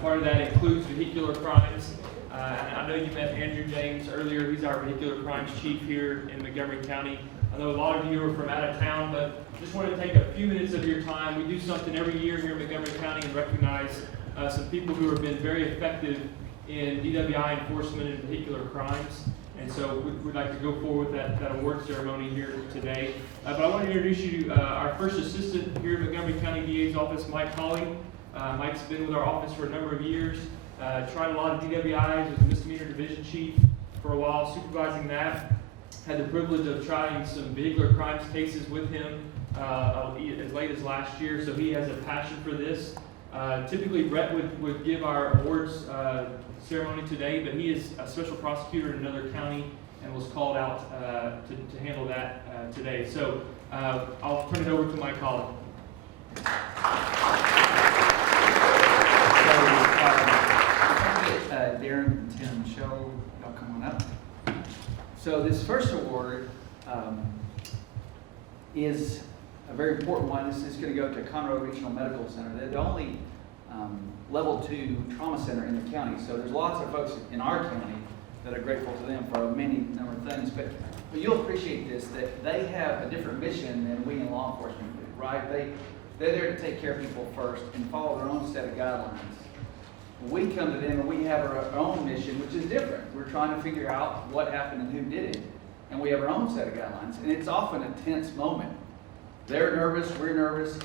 Part of that includes vehicular crimes. I know you met Andrew James earlier. He's our vehicular crimes chief here in Montgomery County. I know a lot of you are from out of town, but just wanted to take a few minutes of your time. We do something every year here in Montgomery County and recognize some people who have been very effective in DWI enforcement and vehicular crimes. And so we'd like to go forward with that award ceremony here today. But I want to introduce you to our first assistant here in Montgomery County DA's office, Mike Holley. Mike's been with our office for a number of years. Tried a lot of DWIs, was a misdemeanor division chief for a while, supervising that. Had the privilege of trying some vehicular crimes cases with him as late as last year, so he has a passion for this. Typically, Brett would give our awards ceremony today, but he is a special prosecutor in another county and was called out to handle that today. So I'll turn it over to Mike Holley. Darren and Tim Show, y'all come on up. So this first award is a very important one. This is going to go to Conroe Regional Medical Center. They're the only level 2 trauma center in the county. So there's lots of folks in our county that are grateful to them for a many number of things. But you'll appreciate this, that they have a different mission than we in law enforcement do, right? They're there to take care of people first and follow their own set of guidelines. We come to them and we have our own mission, which is different. We're trying to figure out what happened and who did it. And we have our own set of guidelines. And it's often a tense moment. They're nervous, we're nervous.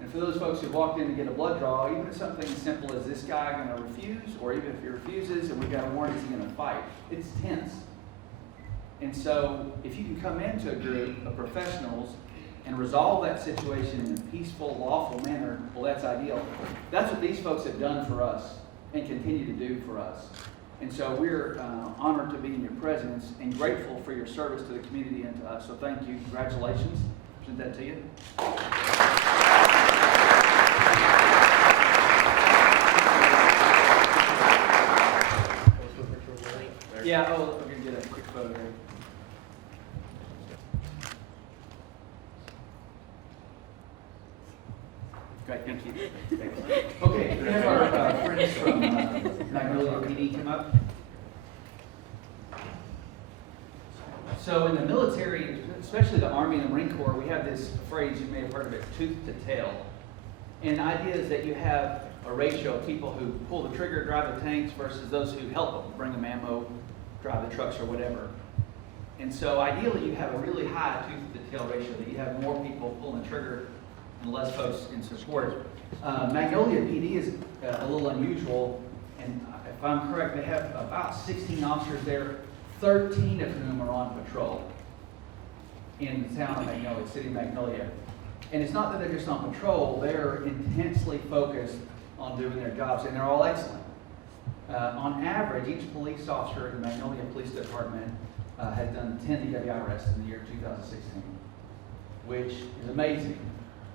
And for those folks who walked in to get a blood draw, even if something as simple as this guy going to refuse, or even if he refuses and we've got a warrant, is he going to fight? It's tense. And so if you can come into a group of professionals and resolve that situation in a peaceful, lawful manner, well, that's ideal. That's what these folks have done for us and continue to do for us. And so we're honored to be in your presence and grateful for your service to the community and to us. So thank you. Congratulations. Present that to you. Yeah, we're going to get a quick photo here. Great, thank you. Okay, we have our friends from Magnolia PD come up. So in the military, especially the Army and the Marine Corps, we have this phrase, you may have heard of it, tooth to tail. And the idea is that you have a ratio of people who pull the trigger, drive the tanks, versus those who help them, bring them ammo, drive the trucks or whatever. And so ideally you have a really high tooth to tail ratio, that you have more people pulling the trigger and less folks in support. Magnolia PD is a little unusual, and if I'm correct, they have about 16 officers there, 13 of whom are on patrol in the town of Magnolia, city of Magnolia. And it's not that they're just on patrol, they're intensely focused on doing their jobs, and they're all excellent. On average, each police officer in the Magnolia Police Department has done 10 DWI arrests in the year 2016, which is amazing.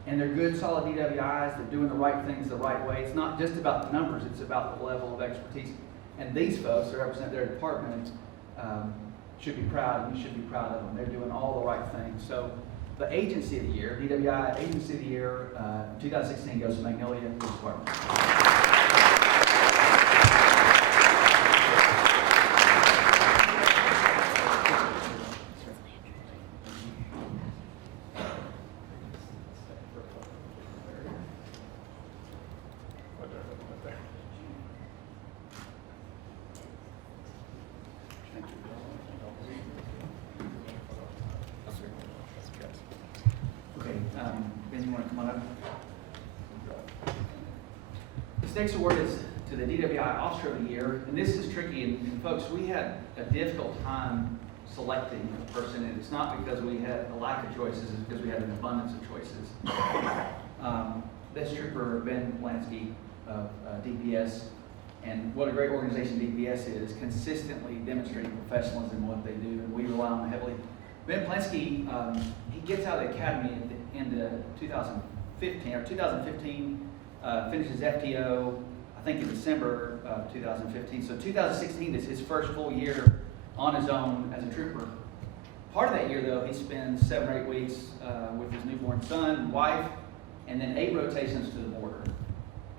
And they're good, solid DWIs. They're doing the right things the right way. It's not just about the numbers. It's about the level of expertise. And these folks that represent their department should be proud, and you should be proud of them. They're doing all the right things. So the Agency of the Year, DWI Agency of the Year 2016 goes to Magnolia Police Department. Ben, you want to come on up? This next award is to the DWI Officer of the Year, and this is tricky. And folks, we had a difficult time selecting a person, and it's not because we had a lack of choices, it's because we had an abundance of choices. This trooper, Ben Plansky of DPS, and what a great organization DPS is, consistently demonstrating professionalism in what they do, and we rely on them heavily. Ben Plansky, he gets out of the academy at the end of 2015, finishes FTO, I think in December of 2015. So 2016 is his first full year on his own as a trooper. Part of that year, though, he spends 7 or 8 weeks with his newborn son and wife, and then 8 rotations to the border.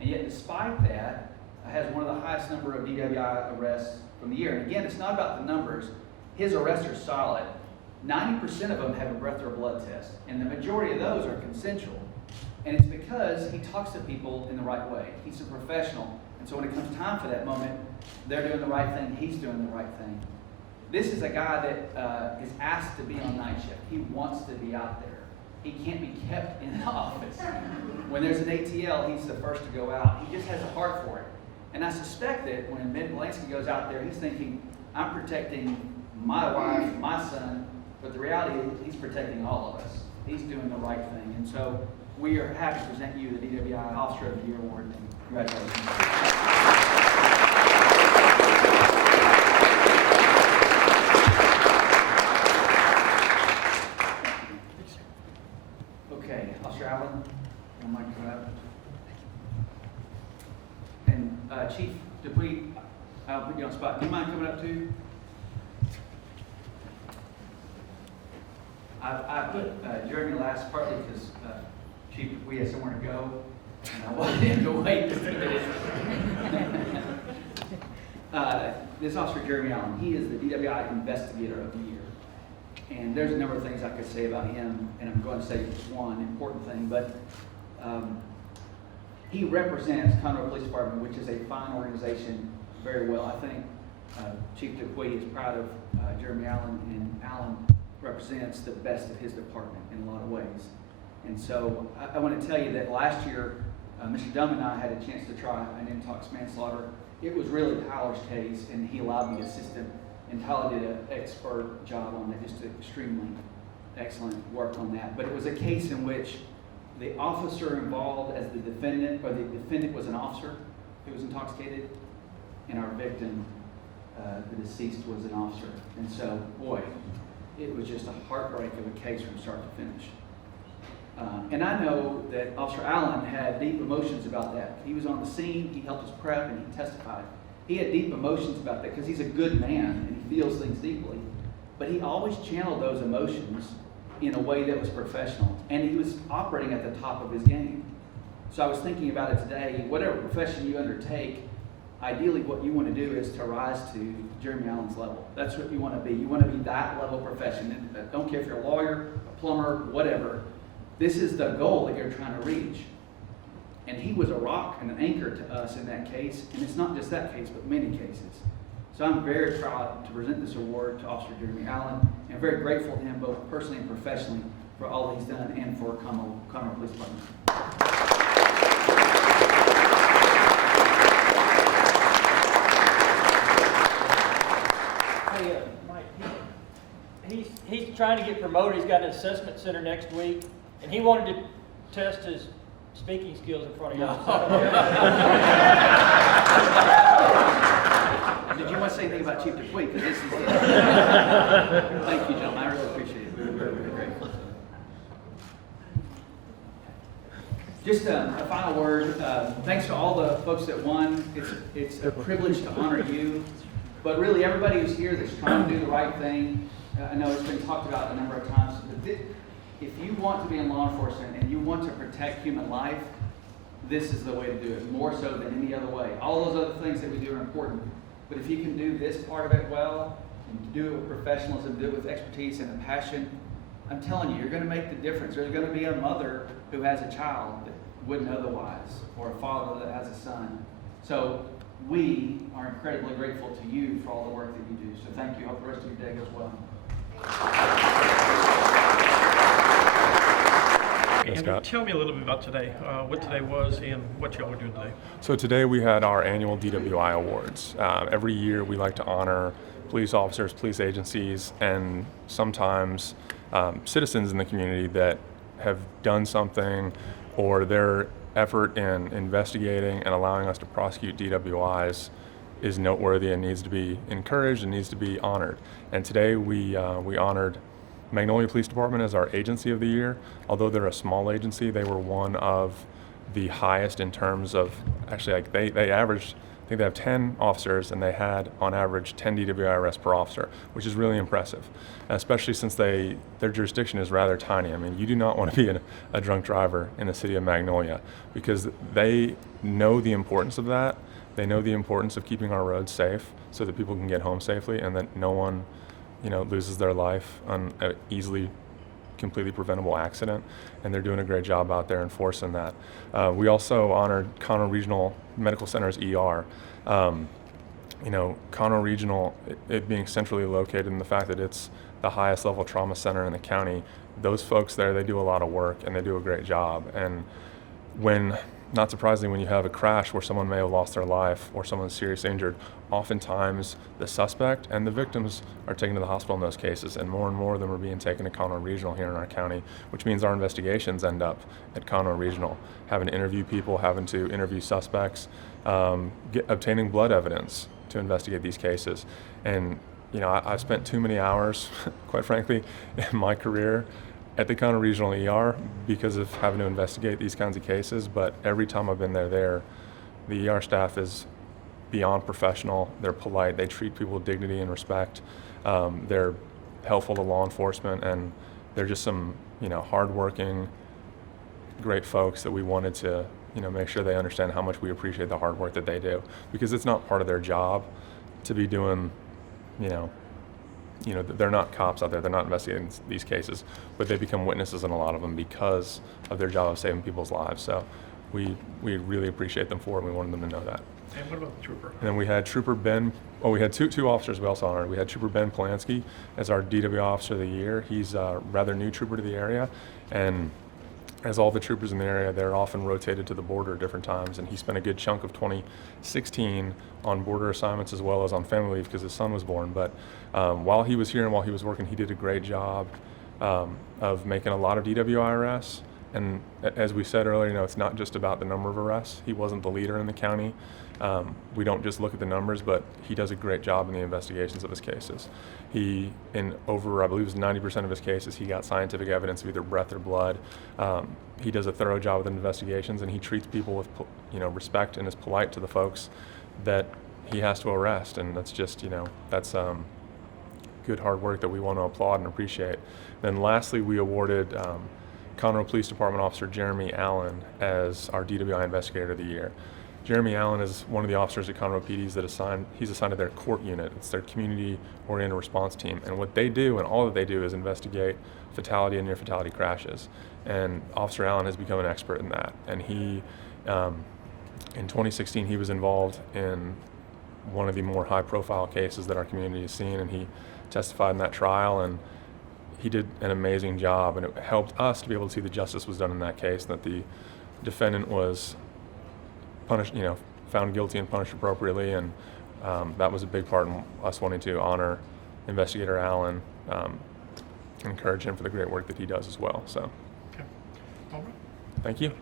And yet, despite that, has one of the highest number of DWI arrests from the year. And again, it's not about the numbers. His arrests are solid. 90% of them have a breath or blood test, and the majority of those are consensual. And it's because he talks to people in the right way. He's a professional, and so when it comes time for that moment, they're doing the right thing, he's doing the right thing. This is a guy that is asked to be on night shift. He wants to be out there. He can't be kept in the office. When there's an ATL, he's the first to go out. He just has a heart for it. And I suspect that when Ben Belansky goes out there, he's thinking, I'm protecting my wife, my son, but the reality is he's protecting all of us. He's doing the right thing. And so we are happy to present you the DWI Officer of the Year Award. Congratulations. Okay, Officer Allen, your mic come up. And Chief Dwi, I'll put you on the spot. Do you mind coming up too? I put Jeremy last partly because Chief Dwi has somewhere to go, and I wanted him to wait just a minute. This Officer Jeremy Allen, he is the DWI Investigator of the Year. And there's a number of things I could say about him, and I'm going to say one important thing, but he represents Conroe Police Department, which is a fine organization, very well. I think Chief Dwi is proud of Jeremy Allen, and Allen represents the best of his department in a lot of ways. And so I want to tell you that last year, Mr. Dunn and I had a chance to try an intox manslaughter. It was really Tyler's case, and he allowed me to assist him. And Tyler did an expert job on that, just extremely excellent work on that. But it was a case in which the officer involved as the defendant, or the defendant was an officer who was intoxicated, and our victim, the deceased, was an officer. And so, boy, it was just a heartbreak of a case from start to finish. And I know that Officer Allen had deep emotions about that. He was on the scene, he helped us prep, and he testified. He had deep emotions about that because he's a good man and he feels things deeply. But he always channeled those emotions in a way that was professional. And he was operating at the top of his game. So I was thinking about it today. Whatever profession you undertake, ideally what you want to do is to rise to Jeremy Allen's level. That's what you want to be. You want to be that level of profession. And don't care if you're a lawyer, a plumber, whatever. This is the goal that you're trying to reach. And he was a rock and an anchor to us in that case. And it's not just that case, but many cases. So I'm very proud to present this award to Officer Jeremy Allen, and very grateful to him both personally and professionally for all he's done and for Conroe Police Department. Hey, Mike, he's trying to get promoted. He's got an assessment center next week, and he wanted to test his speaking skills in front of y'all. Did you want to say anything about Chief Dwi? Because this is Thank you, gentlemen. I really appreciate it. We're really grateful. Just a final word. Thanks to all the folks that won. It's a privilege to honor you. But really, everybody who's here that's trying to do the right thing, I know it's been talked about a number of times, but if you want to be in law enforcement and you want to protect human life, this is the way to do it, more so than any other way. All those other things that we do are important, but if you can do this part of it well, and do it with professionalism, do it with expertise and a passion, I'm telling you, you're going to make the difference. There's going to be a mother who has a child that wouldn't otherwise, or a father that has a son. So we are incredibly grateful to you for all the work that you do. So thank you. I hope the rest of your day goes well. And tell me a little bit about today, what today was and what y'all are doing today. So today we had our annual DWI Awards. Every year we like to honor police officers, police agencies, and sometimes citizens in the community that have done something, or their effort in investigating and allowing us to prosecute DWIs is noteworthy and needs to be encouraged and needs to be honored. And today we honored Magnolia Police Department as our agency of the year. Although they're a small agency, they were one of the highest in terms of, actually, like they averaged, I think they have 10 officers, and they had on average 10 DWI arrests per officer, which is really impressive, especially since their jurisdiction is rather tiny. I mean, you do not want to be a drunk driver in the city of Magnolia, because they know the importance of that. They know the importance of keeping our roads safe so that people can get home safely and that no one, loses their life on an easily, completely preventable accident. And they're doing a great job out there enforcing that. We also honored Conroe Regional Medical Center's ER. Conroe Regional, it being centrally located, and the fact that it's the highest level trauma center in the county, those folks there, they do a lot of work and they do a great job. And not surprisingly, when you have a crash where someone may have lost their life or someone's seriously injured, oftentimes the suspect and the victims are taken to the hospital in those cases, and more of them are being taken to Conroe Regional here in our county, which means our investigations end up at Conroe Regional, having to interview people, having to interview suspects, obtaining blood evidence to investigate these cases. And I've spent too many hours, quite frankly, in my career at the Conroe Regional ER because of having to investigate these kinds of cases. But every time I've been there, the ER staff is beyond professional. They're polite. They treat people with dignity and respect. They're helpful to law enforcement, and they're just some, hardworking, great folks that we wanted to, make sure they understand how much we appreciate the hard work that they do, because it's not part of their job to be doing, they're not cops out there. They're not investigating these cases, but they become witnesses in a lot of them because of their job of saving people's lives. So we really appreciate them for it, and we wanted them to know that. And what about the trooper? And then we had Trooper Ben, we had two officers we also honored. We had Trooper Ben Polanski as our DWI Officer of the Year. He's a rather new trooper to the area, and as all the troopers in the area, they're often rotated to the border at different times, and he spent a good chunk of 2016 on border assignments as well as on family leave because his son was born. But while he was here and while he was working, he did a great job of making a lot of DWI arrests. And as we said earlier, it's not just about the number of arrests. He wasn't the leader in the county. We don't just look at the numbers, but he does a great job in the investigations of his cases. I believe it was 90% of his cases, he got scientific evidence of either breath or blood. He does a thorough job with investigations, and he treats people with, respect and is polite to the folks that he has to arrest. And that's just, that's good hard work that we want to applaud and appreciate. Then lastly, we awarded Conroe Police Department Officer Jeremy Allen as our DWI Investigator of the Year. Jeremy Allen is one of the officers at Conroe PDs he's assigned to their court unit. It's their community-oriented response team. And what they do, and all that they do, is investigate fatality and near-fatality crashes. And Officer Allen has become an expert in that. And he, in 2016, he was involved in one of the more high-profile cases that our community has seen, and he testified in that trial, and he did an amazing job, and it helped us to be able to see that justice was done in that case, and that the defendant was punished, found guilty and punished appropriately, and that was a big part in us wanting to honor Investigator Allen, and encourage him for the great work that he does as well. So, Okay. All right. thank you.